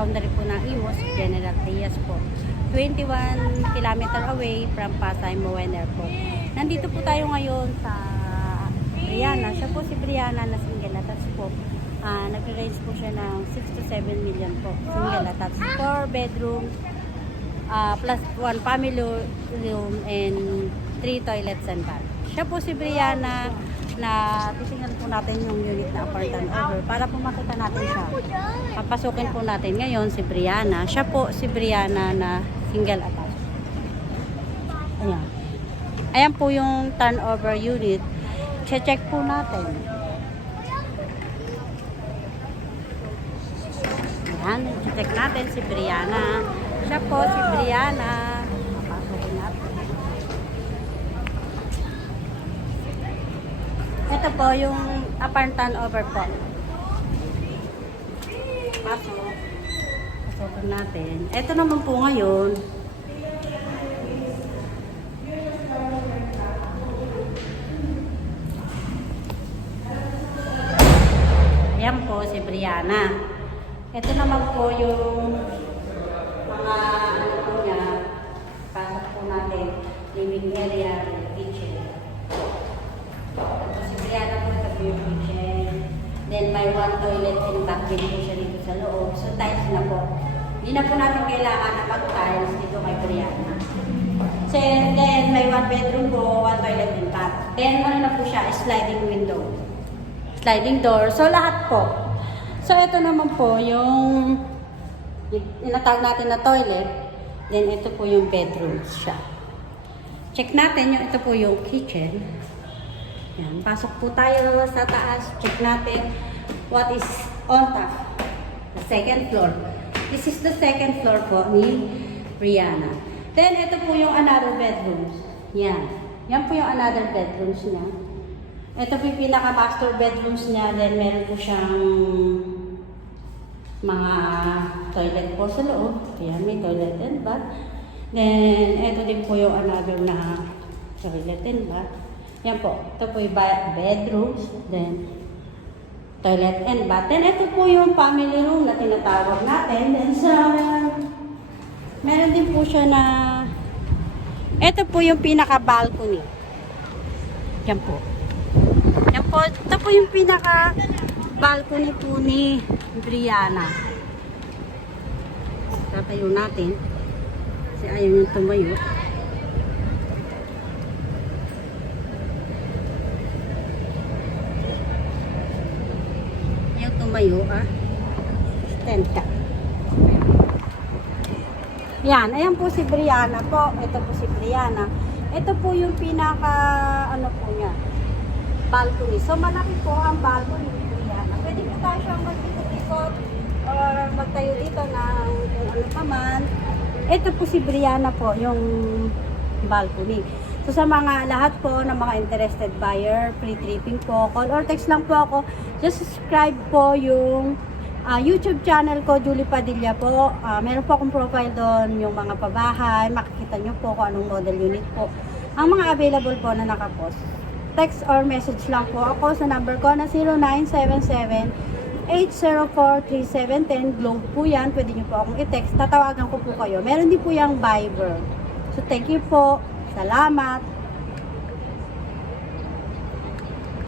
boundary po ng Imus, General Trias po. 21 kilometer away from Pasay Moen Airport. Nandito po tayo ngayon sa Brianna. Siya po si Brianna na single attached po. Nag-range po siya ng 6 to 7 million po. Single attached. 4 bedrooms, plus 1 family room and 3 toilets and bath. Siya po si Brianna na titingnan po natin yung unit na apartment over para po makita natin siya. Papasukin po natin ngayon si Brianna. Siya po si Brianna na single attached. Ayan. Ayan po yung turnover unit. Check po natin. Ayan. Check natin si Brianna. Siya po si Brianna. Papasukin natin. Ito po yung apartment turnover po. Pasukin natin. Ito naman po ngayon. Ayan po si Brianna. Ito naman po yung mga ano po niya. Pasok po natin. Living area, kitchen. Si Brianna po ito po yung kitchen. Then may 1 toilet and bath din po siya dito sa loob. So tiles na po. Hindi na po natin kailangan na mag-tiles dito kay Brianna. So then may 1 bedroom po, 1 toilet and bath. Then ano na po siya, sliding window. Sliding door. So lahat po. So ito naman po yung inatag natin na toilet. Then ito po yung bedrooms siya. Check natin yung ito po yung kitchen. Yan, pasok po tayo sa taas. Check natin what is on top. The second floor. This is the second floor po ni Brianna. Then ito po yung another bedrooms. Yan. Yan po yung another bedrooms niya. Ito po yung pinaka-master bedrooms niya. Then meron po siyang mga toilet po sa loob. Yan, may toilet and bath. Then ito din po yung another na toilet and bath. Yan po. Ito po yung bedrooms. Then toilet and bath. Then ito po yung family room na tinatawag natin. Then sa meron din po siya na ito po yung pinaka-balcony. Yan po. Yan po. Ito po yung pinaka-balcony po ni Brianna. Tatayo natin. Kasi ayaw niyong tumayo. Ayaw tumayo Stand ka. Yan. Ayan po si Brianna po. Ito po si Brianna. Ito po yung pinaka ano po niya. Balcony. So malaki po ang balcony ni Brianna. Pwede po tayo siyang mag-ikot or magtayo dito ng kung ano pa man. Ito po si Brianna po, yung balcony. So sa mga lahat po ng mga interested buyer, free tripping po, call or text lang po ako. Just subscribe po yung YouTube channel ko, Julie Padilla po. Meron po akong profile doon, yung mga pabahay. Makikita nyo po kung anong model unit po. Ang mga available po na nakapost. Text or message lang po ako sa number ko na 0977-804-3710. Globe po yan. Pwede nyo po akong i-text. Tatawagan ko po kayo. Meron din po yung Viber. So thank you po. Salamat.